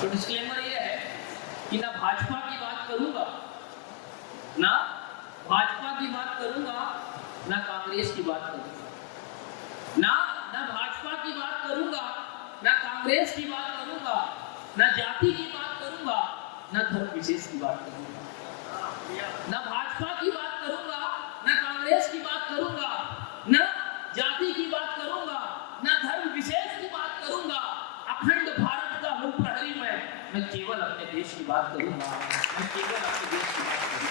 तो डिस्क्लेमर ये है कि ना भाजपा की बात करूंगा, ना भाजपा की बात करूंगा, ना कांग्रेस की बात करूंगा, ना भाजपा की बात करूंगा, ना कांग्रेस की बात करूंगा, ना जाति की बात करूंगा, ना धर्म विशेष की बात करूंगा, ना भाजपा की बात करूंगा, ना कांग्रेस की बात करूंगा, ना जाति की बात करूंगा, ना धर्म विशेष की बात करूंगा। अखंड भारत का मूल प्रहरी मैं केवल अपने देश की बात करूंगा, मैं केवल अपने देश की बात करूंगा।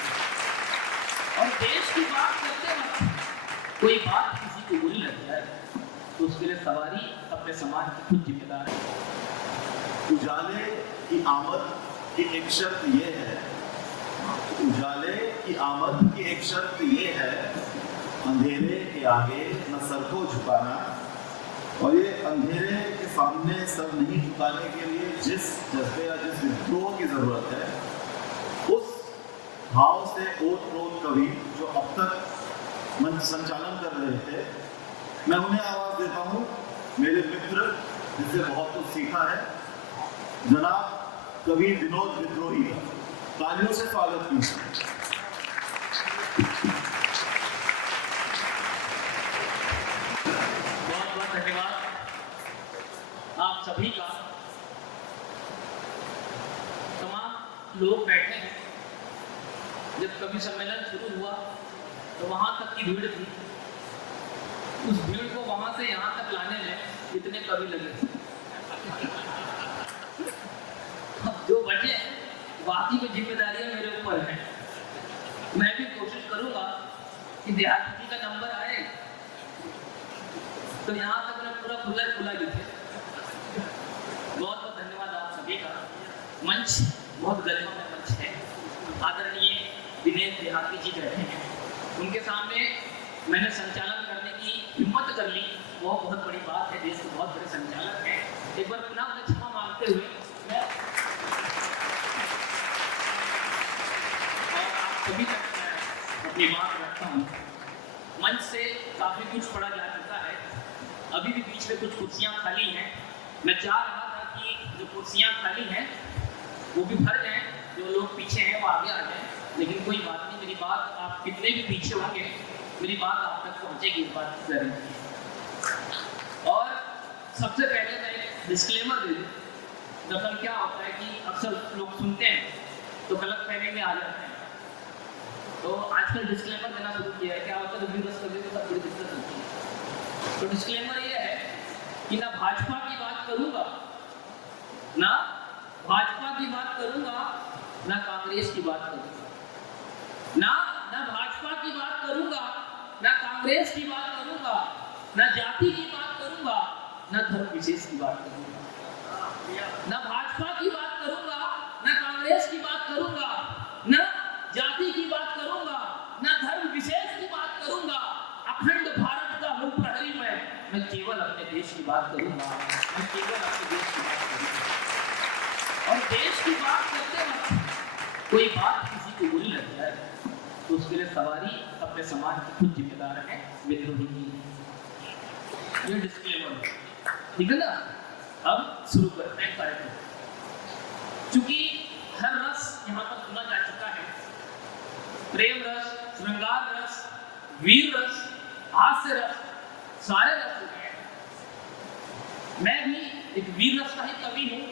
और देश की बात करते वक्त कोई बात किसी को बुरी लग जाए तो उसके लिए सवारी अपने समाज की खुद जिम्मेदार है। उजाले की आमद की एक शर्त ये है, उजाले की आमद की एक शर्त ये है, अंधेरे के आगे न सर को झुकाना। और ये अंधेरे के सामने सर नहीं झुकाने के लिए जिस जज्बे या जिस विद्रोह की जरूरत है, उस भाव से ओत-प्रोत कवि जो अब तक मंच संचालन कर रहे थे, मैं उन्हें आवाज देता हूँ। मेरे मित्र जिससे बहुत कुछ सीखा है, जनाब कवि विनोद विद्रोही का तालियों से स्वागत कीजिए। बहुत बहुत धन्यवाद आप सभी का। तमाम लोग बैठे हैं। जब कवि सम्मेलन शुरू हुआ तो वहां तक की भीड़ थी, उस भीड़ को वहां से यहाँ तक लाने में इतने कवि लगे थे। अब जो बचे बाकी की जिम्मेदारियां मेरे ऊपर हैं। मैं भी कोशिश करूंगा कि देहाती का नंबर आए तो यहाँ तक मैं पूरा खुला लिखे। बहुत बहुत धन्यवाद आप सभी का। मंच बहुत गरिमामय मंच है। आदरणीय दिनेश देहाती जी बैठे हैं, उनके सामने मैंने संचालन करने की हिम्मत कर ली, वो बहुत बड़ी बात है। देश के बहुत बड़े संचालक हैं। एक बार पुनः उन्हें क्षमा मांगते हुए मैं और आप सभी तक अपनी बात रखता हूँ। मंच से काफी कुछ पढ़ा जा चुका है, अभी भी बीच में कुछ कुर्सियां खाली हैं। मैं चाह रहा था कि जो कुर्सियां खाली हैं वो भी भर जाएं, जो लोग पीछे हैं वो आगे आ जाएं, लेकिन कोई बात नहीं। मेरी बात, आप कितने भी पीछे होंगे, मेरी बात आप तक पहुंचेगी, इस बात की गारंटी। और सबसे पहले मैं एक डिस्क्लेमर दे दूं। दरअसल क्या होता है कि अक्सर लोग सुनते हैं तो गलत फहमी में आ जाते हैं, तो आजकल डिस्क्लेमर देना शुरू किया है। क्या होता है, रिव्यू बस करने में सब बड़ी दिक्कत होती है। तो डिस्क्लेमर ये है कि ना भाजपा की बात करूंगा, ना भाजपा की बात करूंगा, ना कांग्रेस की बात करूंगा, ना भाजपा की बात करूंगा, ना कांग्रेस की बात करूंगा, ना जाति की बात करूंगा, ना धर्म विशेष की बात करूंगा, ना भाजपा की बात करूंगा, ना कांग्रेस की बात करूंगा, ना जाति की बात करूंगा, ना धर्म विशेष की बात करूंगा। अखंड भारत का मूल प्रहरी मैं केवल अपने देश की बात करूंगा, मैं केवल अपने देश की बात करूंगा। और देश की बात करते वक्त कोई बात किसी को बुरी लग जाए तो उसके लिए सवारी अपने समाज की खुद जिम्मेदार है। विद्रोही की ये डिस्क्लेमर, ठीक है ना। अब शुरू करते हैं कार्यक्रम। चूंकि हर रस यहाँ पर सुना जा चुका है, प्रेम रस, श्रृंगार रस, वीर रस, हास्य रस, सारे रस हो गए। मैं भी एक वीर रस का ही कवि हूं।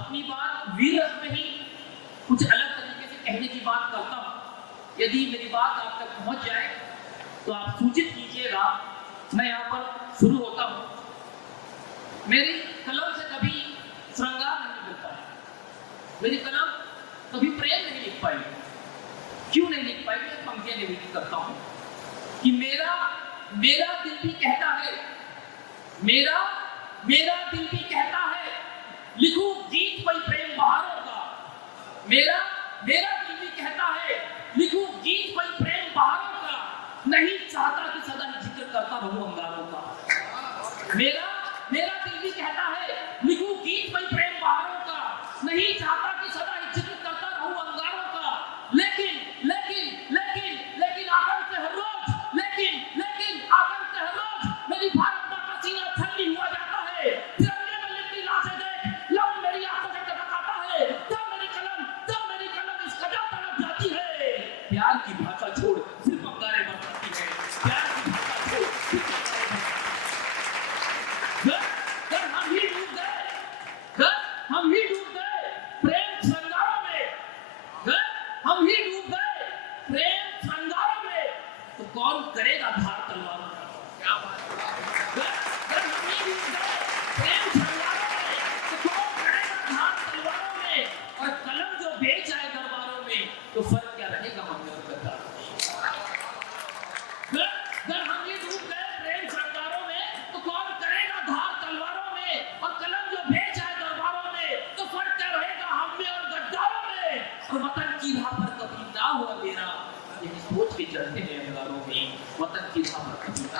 अपनी बात वीर रस में ही कुछ अलग तरीके से कहने की बात करता हूं। यदि मेरी बात आप तक पहुंच जाए तो आप सूचित कीजिएगा। मैं यहाँ पर शुरू होता हूं। मेरी कलम से कभी श्रृंगार नहीं मिलता है, मेरी कलम कभी प्रेम नहीं लिख पाई। क्यों नहीं लिख पाई? मैं पंक्तियां निवेदित करता हूं कि मेरा दिल भी कहता है, मेरा दिल भी कहता है, लिखूं गीत कोई प्रेम बहारों का। मेरा दिल भी कहता है, लिखूं गीत कोई प्रेम बहारों का। नहीं चाहता कि सदा ही जिक्र करता रहूं अंगारों का। मेरा दिल भी कहता है, लिखूं गीत कोई प्रेम बहारों का। नहीं चाहता कि सदा ही जिक्र करता रहूं अंगारों का। लेकिन आतंक हर रोज, लेकिन आतंक हर रोज मेरी भारत मां का सीना ठंडी हुआ जाता है। तिरंगे में लिपटी लाशें देख लौट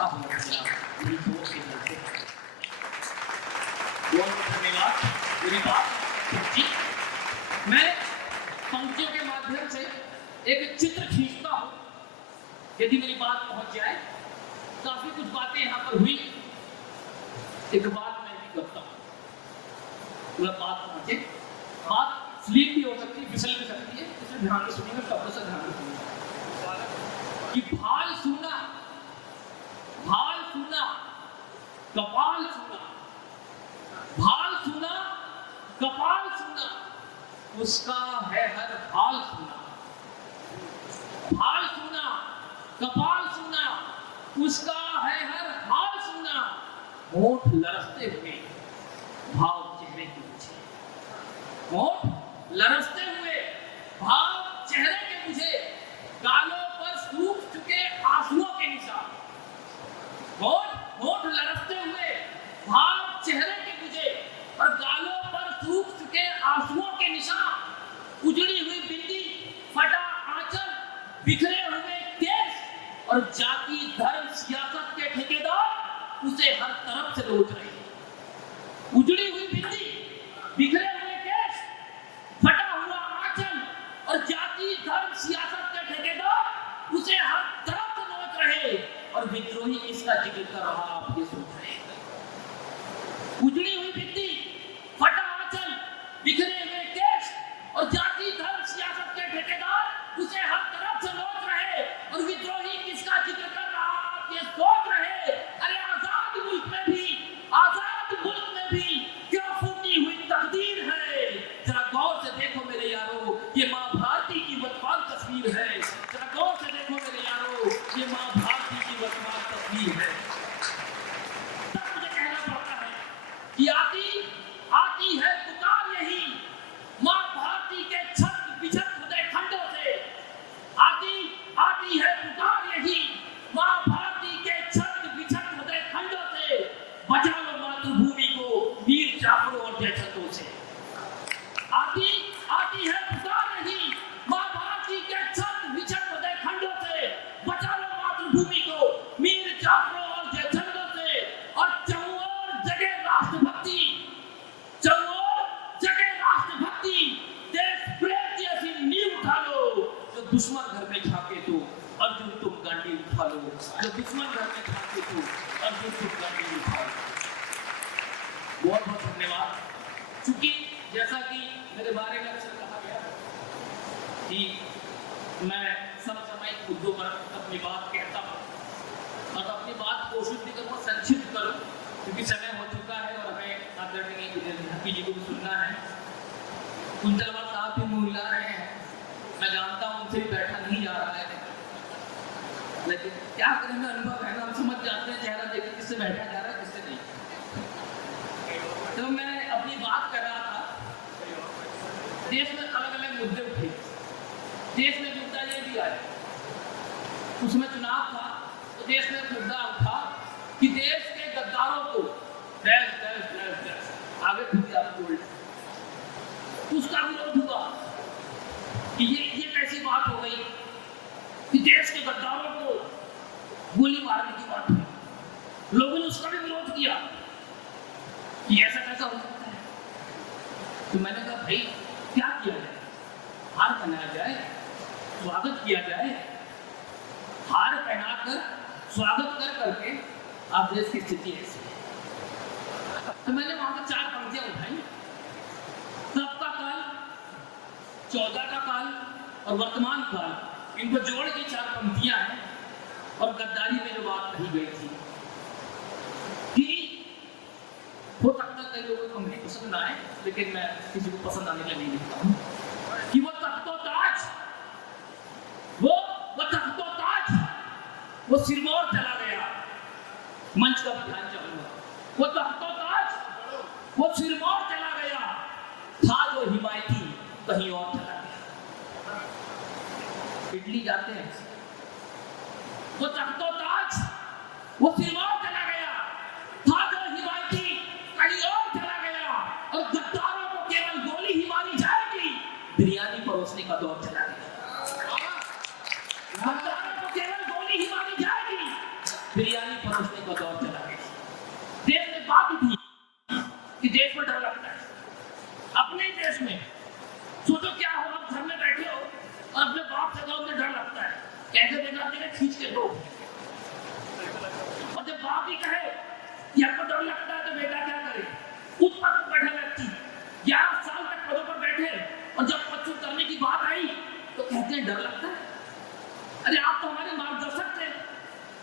क्या हो गया मेरी सोच के चलते। बहुत धन्यवाद। मेरी बात जी, मैं पंक्तियों के माध्यम से एक चित्र खींचता हूँ, यदि मेरी बात पहुंच जाए। काफी कुछ बातें यहाँ पर हुई, एक बात मैं भी करता हूँ, पूरा बात पहुंचे। बात स्लीप भी हो सकती है, फिसल भी सकती है, इसमें ध्यान से सुनिएगा, शब्दों से ध्यान से सुनिएगा कि भाल सुना, भाल सुना, कपाल सुना, भाल सुना, कपाल सुना, उसका है हर हाल सुना। भाल सुना, कपाल सुना, उसका है हर हाल सुना। होठ लरसते हुए भाव चेहरे के मुझे, होठ लरसते हुए भाव चेहरे के मुझे, गालों पर सूख चुके आंसुओं के निशान। होठ लरसते हुए भाव चेहरे के मुझे और गालों पर सूख चुके आंसुओं के निशान। उजड़ी हुई बिंदी, फटा आंचल, बिखरे हुए केस और जाति धर्म सियासत के ठेकेदार उसे हर तरफ से लूट रहे हैं। उजड़ी हुई बिंदी, बिखरे हुए केस, फटा हुआ आंचल और जाति धर्म सियासत के ठेकेदार उसे हर तरफ से नोच रहे और विद्रोही इसका जिक्र कर रहा, आप ये सोच रहे हैं। उजड़ी हुई बिंदी, फटा आंचल, बिखरे हुए केस और जाति धर्म सियासत के ठेकेदार उसे हर तरफ से नोच रहे और विद्रोही किसका जिक्र कर रहा, आप ये सोच रहे। अरे आजाद मुल्क में भी, आजाद मुल्क में भी क्यों फूटी हुई तकदीर है। जरा गौर से देखो मेरे यारो, ये माँ भारती की वर्तमान तस्वीर है। जरा गौर से देखो मेरे यारो, ये माँ भारती की वर्तमान तस्वीर है। तब मुझे कहना पड़ता है कि आती है पुकार यही माँ भारती के छत बिछत खुदे खंडों से। आती है पुकार यही माँ भारती के छत बिछत खुदे खंडों से। बचा लो मातृभूमि को वीर जाफरों और जयचंदों से। आती है पुकार यही माँ भारती के छत बिछत खुदे खंडों से। बचा लो मातृभूमि को वीर जाफरों और जयचंदों से। और चौओर जगे राष्ट्रभक्ति, चौओर जगे राष्ट्रभक्ति, देश प्रेम की ऐसी नींव उठा लो। जो दुश्मन घर में झांके तो अर्जुन तुम गांडी उठा लो। जो दुश्मन घर में झांके तो अर्जुन तुम गांडी उठा लो। बहुत बहुत धन्यवाद। चूंकि जैसा कि मेरे बारे में अक्सर कहा गया कि मैं समसामयिक मुद्दों पर अपनी बात कहता हूँ और अपनी बात कोशिश भी करूँ संक्षिप्त करूँ, क्योंकि समय हो चुका है और हमें आदरणीय हकी जी को भी सुनना है। कुंतलवाल साहब भी मुँह हिला रहे हैं, मैं जानता हूँ उनसे भी बैठा नहीं जा रहा है, लेकिन क्या करेंगे, अनुभव है ना, हम समझ जाते हैं चेहरा देख के किससे बैठा जा रहा है किससे नहीं। तो मैं अपनी बात कर रहा था, देश में अलग अलग मुद्दे उठे, देश में मुद्दा ये भी आया, उसमें चुनाव था तो देश में मुद्दा उठा कि देश के गद्दारों को आगे उसका विरोध हुआ कि ये कैसी बात हो गई कि देश के गद्दारों को गोली मारने की बात हुई। लोगों ने उसका भी विरोध किया कि ऐसा कैसा हो सकता है। तो मैंने कहा भाई क्या किया जाए, हार पहनाया जाए, स्वागत किया जाए, हार पहनाकर स्वागत कर करके आप देश की स्थिति ऐसी है। तो मैंने वहां पर 4 पंक्तियां उठाई। सबका काल, 14 का काल और वर्तमान काल, इनको जोड़ के 4 पंक्तियां हैं। और गद्दारी में जो बात कही गई थी कि हो सकता है कई लोगों को नहीं पसंद आए, लेकिन मैं किसी को पसंद आने के लिए नहीं लिखता हूं कि वो तख्तो ताज, वो तख्तो ताज, वो सिरमौर चला गया। मंच का ध्यान चाहूंगा, वो तख्तो ताज, वो सिरमौर चला गया, था जो हिमायती कहीं और चला गया। इटली जाते हैं, वो तख्तो ताज, वो सिरमौर चला गया, था जो हिमायती कहीं और चला गया। और गद्दारों को केवल गोली ही मारी जाएगी, बिरयानी परोसने का दौर चला गया। गद्दारों को केवल गोली ही मारी जाएगी, बिरयानी अपने ही देश में। सोचो क्या हो, आप घर में बैठे हो और अपने बाप से कहो मुझे डर लगता है, कैसे बेटा तेरे खींच के दो। और जब बाप ही कहे कि आपको डर लगता है तो बेटा क्या करे, उस पद पर बैठे व्यक्ति 11 साल तक पदों पर बैठे और जब पद करने की बात आई तो कहते हैं डर लगता है। अरे आप तो हमारे मार्गदर्शक थे,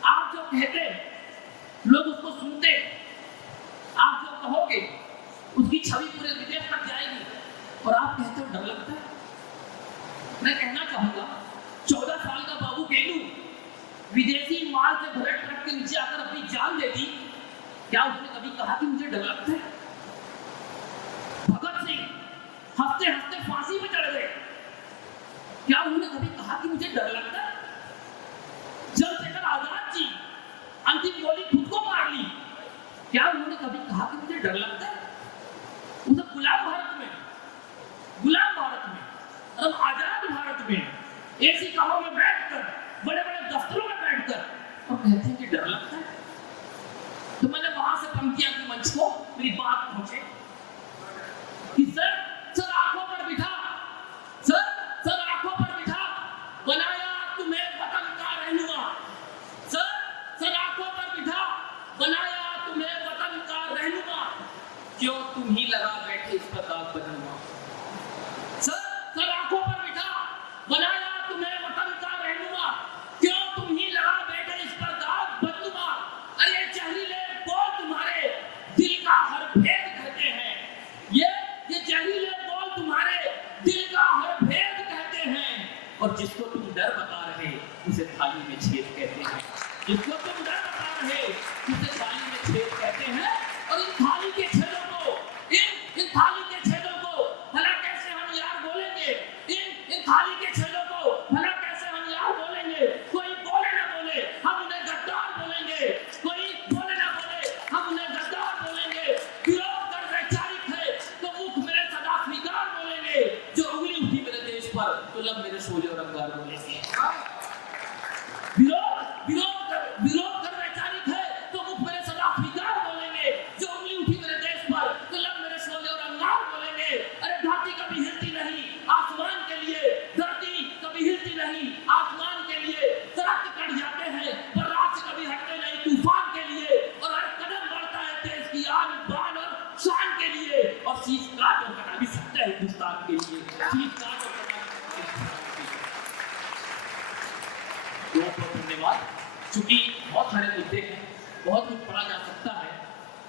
आप जो कहते लोग उसको सुनते, आप जो कहोगे उसकी छवि पूरे विदेश तक जाएगी और आप कहते हो डर लगता है। मैं कहना चाहूंगा 14 साल का बाबू केलू विदेशी माल से भरे ट्रक के नीचे आकर अपनी जान दे दी, क्या उसने कभी कहा कि मुझे डर लगता है? भगत सिंह हंसते हंसते फांसी पे चढ़ गए, क्या उन्होंने कभी कहा कि मुझे डर लगता है? चंद्रशेखर आजाद जी अंतिम गोली खुद को मार ली, क्या उन्होंने कभी कहा कि मुझे डर लगता है? उस गुलाम भारत में और आजाद भारत में ऐसी कामों में बैठकर, बड़े बड़े दफ्तरों में बैठकर और कहते हैं कि डर लगता है। तो मैंने वहां से पंक्तियां की मंच को, मेरी बात पहुंचे कि सर आंखों पर बिठा, सर आंखों पर बिठा, बनाया तुम्हें वतन का रहनुमा। सर आंखों पर बिठा, बनाया तुम्हें वतन का रहनुमा, क्यों तुम ही लगा बैठे इस पर दाग बनूंगा। सर आंखों पर बिठा, बनाया तुम्हें वतन का रहनुमा, क्यों तुम ही लगा बैठे इस पर दाग बनूंगा। अरे जहरीले बोल तुम्हारे दिल का हर भेद कहते हैं, ये जहरीले बोल तुम्हारे दिल का हर भेद कहते हैं। और जिसको तुम डर बता रहे उसे थाली में छेद कहते हैं, जिसको तुम डर बता रहे उसे थाली में छेद कहते हैं। और इन थाली के छेदों को, इन थाली के छेदों को भला कैसे हम यार बोलेंगे, इन थाली के छेदों को भला कैसे हम यार बोलेंगे। कोई बोले ना बोले हम उन्हें गद्दार बोलेंगे, कोई बोले ना बोले हम उन्हें गद्दार बोलेंगे। विरोध कर वैचारिक है तो मुख मेरे सदा स्वीकार बोलेंगे, जो उंगली उठी मेरे देश पर तो लब मेरे शोले और अंगार बोलेंगे। विरोध कर वैचारिक है तो मुख मेरे सदा स्वीकार बोलेंगे, जो उंगली उठी मेरे देश पर तो लब मेरे शोले और अंगार बोलेंगे। अरे धरती कभी हिलती नहीं आसमान के लिए, धरती कभी हिलती नहीं आसमान के लिए, दरख्त कट जाते हैं पर रात से कभी हटते नहीं तूफान के लिए। और हर कदम बढ़ता है देश की आन बान और शान के लिए, और शीश काट और कटा भी सकता है हिंदुस्तान के लिए, शीश काट और कटा भी सकता है। बहुत धन्यवाद। चूंकि बहुत सारे मुद्दे हैं, बहुत कुछ पढ़ा जा सकता है,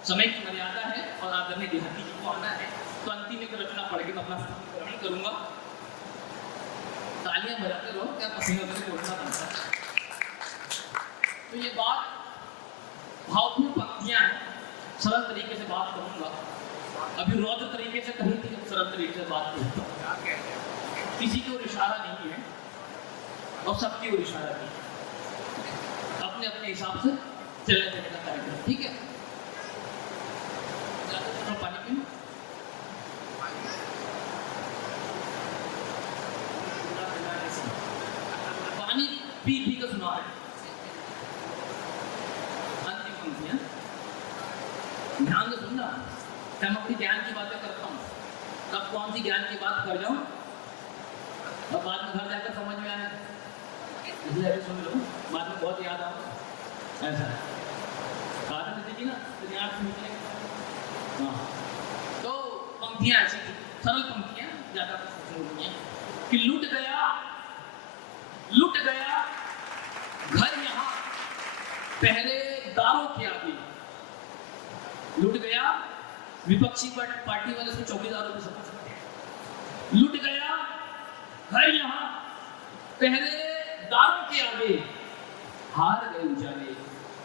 समय की मर्यादा है और आदरणीय देहाती जी को आना है, तो अंतिम एक रचना पढ़ के मैं अपना ग्रहण करूंगा। तालियां बजाते रहो, क्या पसीने से उठना बनता है। तो ये बात भावपूर्ण पंक्तियां हैं, सरल तरीके से बात करूंगा। अभी रौद्र तरीके से कहीं थी, सरल तरीके से बात करूंगा। किसी की ओर इशारा नहीं है और सबकी ओर इशारा नहीं है, अपने अपने हिसाब से चलने देने का कार्यक्रम, ठीक है। पानी पी, पानी पी कर सुना है। अंतिम पंक्तियां ध्यान से सुनना। मैं अपनी ज्ञान की बातें करता हूँ, कब कौन सी ज्ञान की बात कर जाऊं और बाद में घर जाकर समझ में आए, इसलिए अभी सुन लो, बाद में बहुत याद आओ। ऐसा कारण देखिए ना, तो याद सुन के हाँ। तो पंक्तियां ऐसी थी, सरल पंक्तियां, ज्यादा नहीं है कि लुट गया घर यहाँ पहरेदारों के आगे। लुट गया, विपक्षी पार्टी वाले उसको चौकीदारों को समझ सकते हैं। लुट गया घर यहाँ पहरेदारों के आगे, हार गए उजाले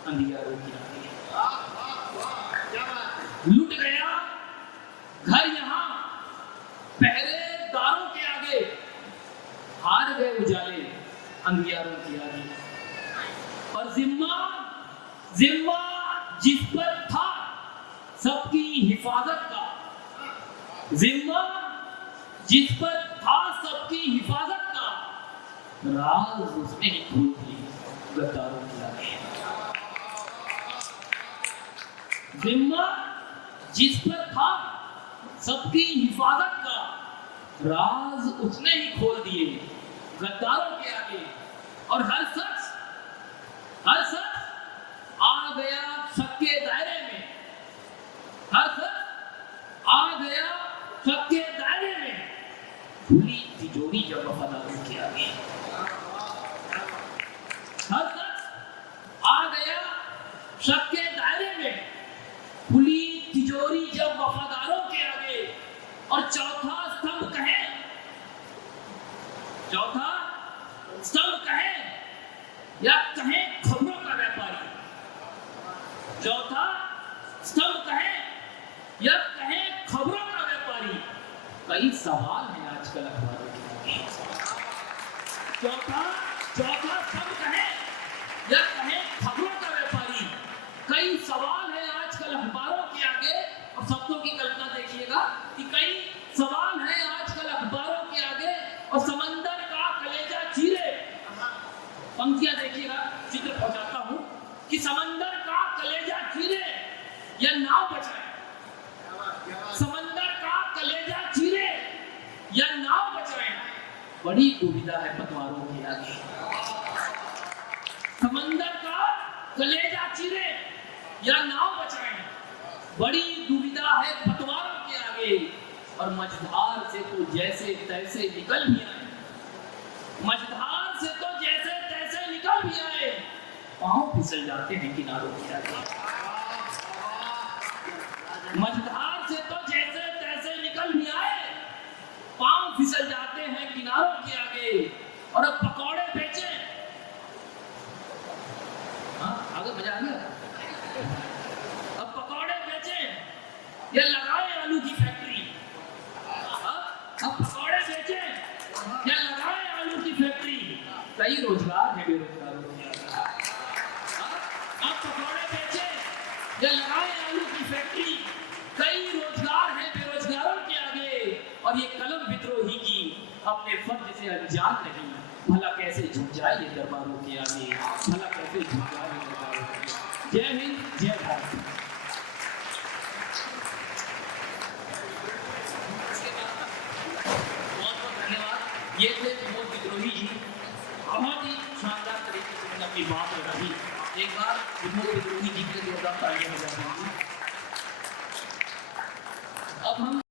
अंधियारों के आगे। लुट गया घर यहाँ पहरेदारों के आगे, हार गए उजाले अंधियारों के आगे। और जिम्मा जिस पर था सबकी हिफाजत का, जिम्मा जिस पर था सबकी हिफाजत का, राज उसने ही खोल दिए गद्दारों के आगे। जिम्मा जिस पर था सबकी हिफाजत का राज उसने ही खोल दिए गद्दारों के आगे। और हर शख्स आ गया शक के दायरे में, हर शख्स आ गया शक के दायरे में, खुली तिजोरी जब वफादारों के आगे। हर शख्स आ गया शक के दायरे में, खुली तिजोरी जब वफादारों के आगे। और चौथा स्तंभ कहे या कहे खबरों का व्यापारी, चौथा स्तंभ कहे या कहे खबरों का व्यापारी। कई सवाल हैं आजकल अखबारों के। चौथा स्तंभ कहे या कहे खबरों का व्यापारी। कई सवाल हैं आजकल अखबारों के आगे। और शब्दों की कल्पना देखिएगा कि कई सवाल हैं आजकल अखबारों के आगे। और समंदर का कलेजा चीरे, पंक्तियां देखिएगा, चित्र पहुंचाता हूं कि समंदर का कलेजा चीरे या नाव बचाए। समंदर का कलेजा चीरे या नाव बचाए, बड़ी दुविधा है पतवारों के आगे। समंदर का कलेजा चीरे या नाव बचाए, बड़ी दुविधा है पतवारों के आगे। और मझधार से तो जैसे तैसे निकल भी आए, मझधार से तो जैसे तैसे निकल भी आए, पांव फिसल जाते हैं किनारों के आगे। मझधार से तो जैसे तैसे निकल भी आए, पांव फिसल जाते हैं किनारों के आगे। और अब पकौड़े बेचे, हाँ आगे मजा आ गया। अब पकौड़े बेचे या लगाए आलू की फैक्ट्री। अब पकौड़े बेचे या लगाए आलू की फैक्ट्री। कई रोजगार है बेरोजगारों के आगे। अब पकौड़े बेचे या लगाए आलू की फैक्ट्री। कई रोजगार है बेरोजगारों के आगे। और ये कलम विद्रोही की अपने फर्ज से अनजान नहीं, भला कैसे झुक जाए ये दरबारों के आगे, भला कैसे झुक जाए ये दरबारों के आगे। जय हिंद, जय भारत। ये थे विनोद विद्रोही जी, बहुत ही शानदार तरीके से उन्होंने अपनी बात रखी। एक बार विनोद विद्रोही जी के लिए जोरदार तालियां हो जाती हैं। अब हम